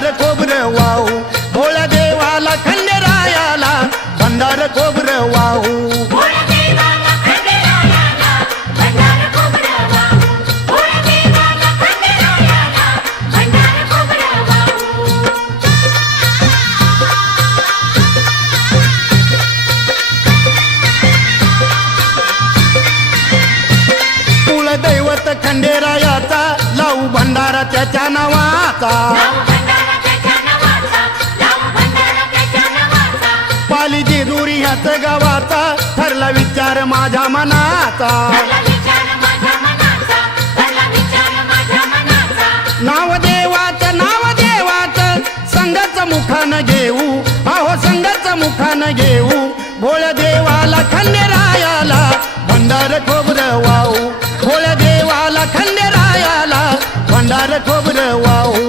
भंडार खोबरं वाहू भोळ्या देवाला खंडेरायाला भंडार खोबरं वाहू दैवत खंडेरायाचा लावू भंडारा त्याच्या नावाचा पाली जेजुरी ह्याच गावाचा ठरला विचार माझ्या मनाचा नाव देवाचं संघाचं मुखानं घेऊ अहो संघाचं मुखानं घेऊ भोळ्या देवाला खंडेरायाला भंडार खोबरं वाहू भोळ्या देवाला खंडेरायाला भंडार खोबरं वाहू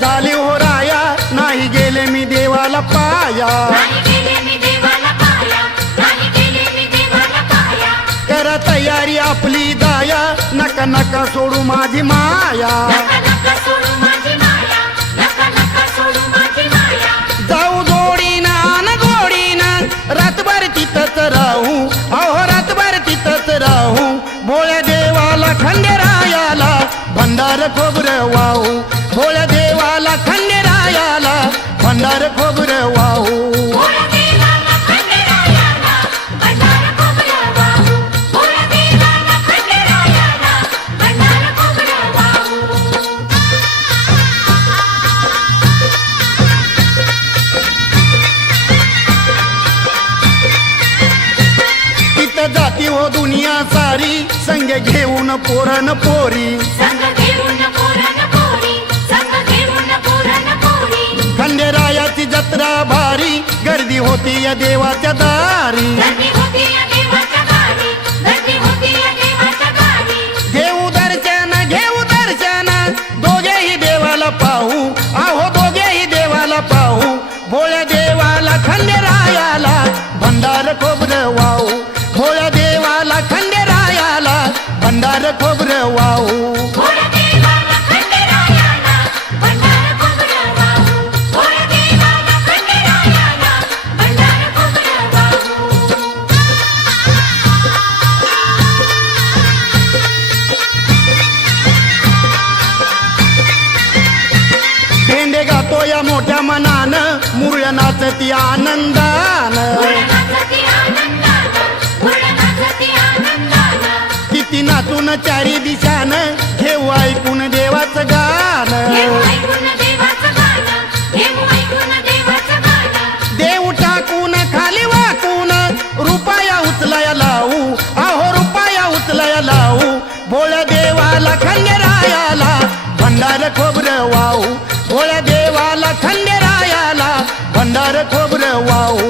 झाली हो राया नाही गेले मी देवाला पाया करा तयारी आपली दाया नका नका सोडू माझी माया जाऊ जोडीनं गोडीनं रातभर तिथंच राहू अहो रातभर तिथंच राहू भोळ्या देवाला खंडेरायाला भंडार खोबरं वाहू भोळ्या देवाला खंडेरायाला भंडार खोबरं वाहू तिथं जाती हो दुनिया सारी संग घेऊन पोरन पोरी खंडेरायाची जत्रा भारी गर्दी होती या देवाच्या दारी घेऊ दर्शन दोघेही देवाला पाहू अहो दोघेही देवाला पाहू भोळ्या देवाला खंडेरायाला भंडार खोबरं वाहू भोळ्या देवाला खंडेरायाला भंडार खोबरं वाहू भेंडे गातो या मोठ्या मनानं मुरळ्या नाचती आनंदानं किती नाचून चारी दिशानं घेऊ ऐकून देवाचं गाणं देऊ टाकून खाली वाकून रुपया उचलाया लावू अहो रुपया उचलाया लावू भोळ्या देवाला खंडेरायाला भंडार खोबरं वाहू भोळ्या देवाला खंडेरायाला भंडार खोबरं वाहू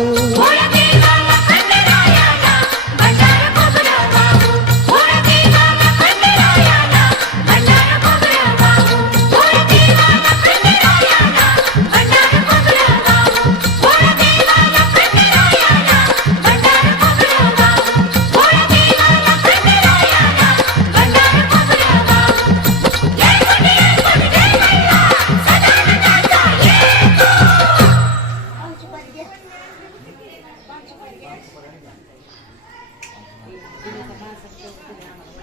Ini sama seperti